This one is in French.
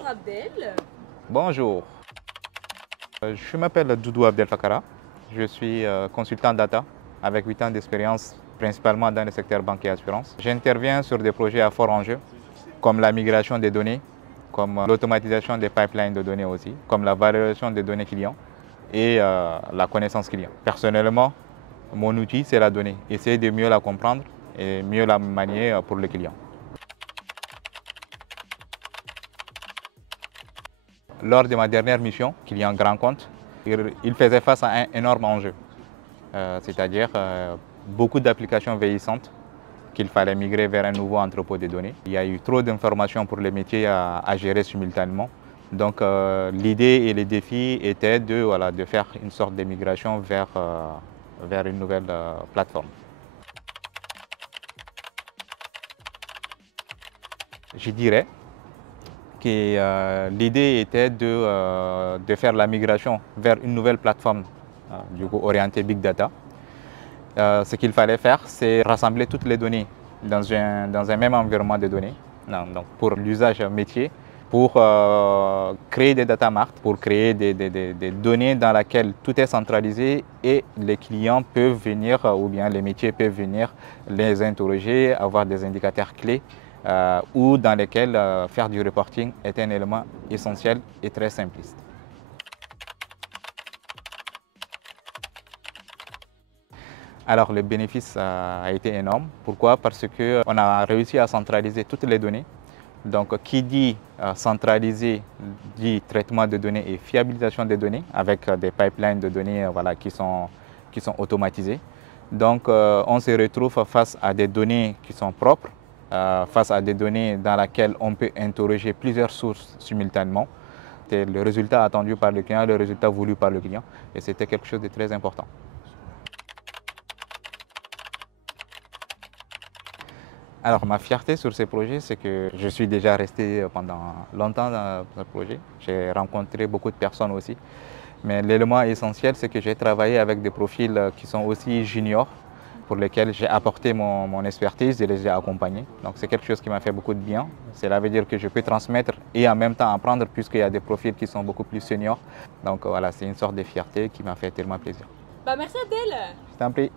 Bonjour Abdel. Bonjour, je m'appelle Doudou Abdel Fakara. Je suis consultant data avec 8 ans d'expérience principalement dans le secteur banque et assurance. J'interviens sur des projets à fort enjeu comme la migration des données, comme l'automatisation des pipelines de données aussi, comme la valorisation des données clients et la connaissance client. Personnellement, mon outil c'est la donnée. Essayer de mieux la comprendre et mieux la manier pour le client. Lors de ma dernière mission, client grand compte, il faisait face à un énorme enjeu, c'est-à-dire beaucoup d'applications vieillissantes qu'il fallait migrer vers un nouveau entrepôt de données. Il y a eu trop d'informations pour les métiers à gérer simultanément. Donc l'idée et le défi étaient de faire une sorte de migration vers une nouvelle plateforme. Je dirais que l'idée était de faire la migration vers une nouvelle plateforme du coup orientée Big Data. Ce qu'il fallait faire, c'est rassembler toutes les données dans un même environnement de données, donc pour l'usage métier, pour créer des data marts, pour créer des données dans lesquelles tout est centralisé et les clients peuvent venir, ou bien les métiers peuvent venir les interroger, avoir des indicateurs clés, ou dans lesquels faire du reporting est un élément essentiel et très simpliste. Alors le bénéfice a été énorme. Pourquoi? Parce qu'on a réussi à centraliser toutes les données. Donc qui dit centraliser dit traitement de données et fiabilisation des données avec des pipelines de données qui sont automatisés. Donc on se retrouve face à des données qui sont propres, face à des données dans lesquelles on peut interroger plusieurs sources simultanément. C'était le résultat attendu par le client, le résultat voulu par le client, et c'était quelque chose de très important. Alors ma fierté sur ces projets, c'est que je suis déjà resté pendant longtemps dans ce projet. J'ai rencontré beaucoup de personnes aussi. Mais l'élément essentiel, c'est que j'ai travaillé avec des profils qui sont aussi juniors, pour lesquels j'ai apporté mon expertise et les ai accompagnés. Donc c'est quelque chose qui m'a fait beaucoup de bien. Cela veut dire que je peux transmettre et en même temps apprendre puisqu'il y a des profils qui sont beaucoup plus seniors. Donc voilà, c'est une sorte de fierté qui m'a fait tellement plaisir. Merci Abdel. Je t'en prie.